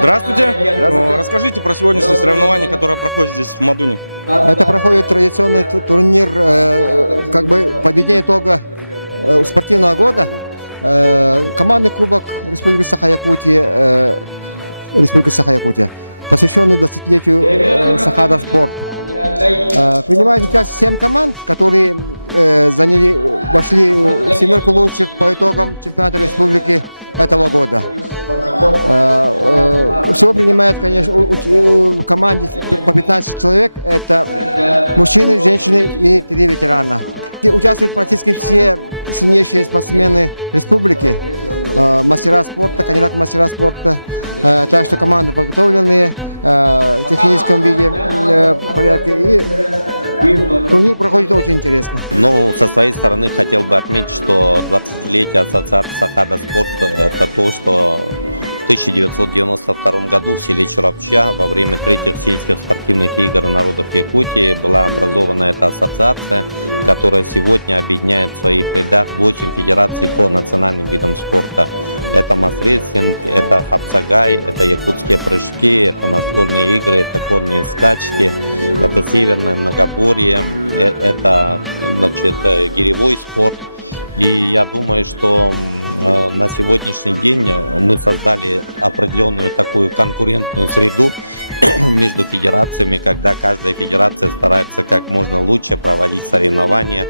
Здравствуйте. Расскажите про сегодняшнее соревнование, которое проходит здесь в Мадуне. Это проходит традиционный турнир, как бы подведение итога спортивного года. Командный кубок Республики Саха-Якутия, посвященный 20-летию Сахада Спорт. Принимает участие 7 команд, которые вошли в семерку лучших по итогам чемпионата республики этого года. Всего принимает, конечно, в команде по 15 человек. Это мужчины, женщины и 3 ветерана. Участвуют практически все сильнейшие спортсмены республики, мастера спорта, кандидаты в мастера спорта. Так что команды подготовленные в техническом виде, порядке. И турнир проходит очень интересно. Ну, со своей стороны хотел бы отметить, что 20-летие ассоциации Сахада Спорт – это то, что в 1992 году в селе Чурапча во время 3-х сельских спортивных игр народов Якутии была образована эта ассоциация, которая сегодня объединяет в своих рядах 8 федераций по национальным видам спорта. Это мас-рестлинг, это хапсагай, это якутские прыжки, это настольные игры, это конные скачки, это северное многоборье, это, значит, гиревой спорт. И я думаю, что на сегодняшний день мы создали определенную такую конкурентную среду между федерациями, когда каждая федерация старается как можно лучше проводить соревнования.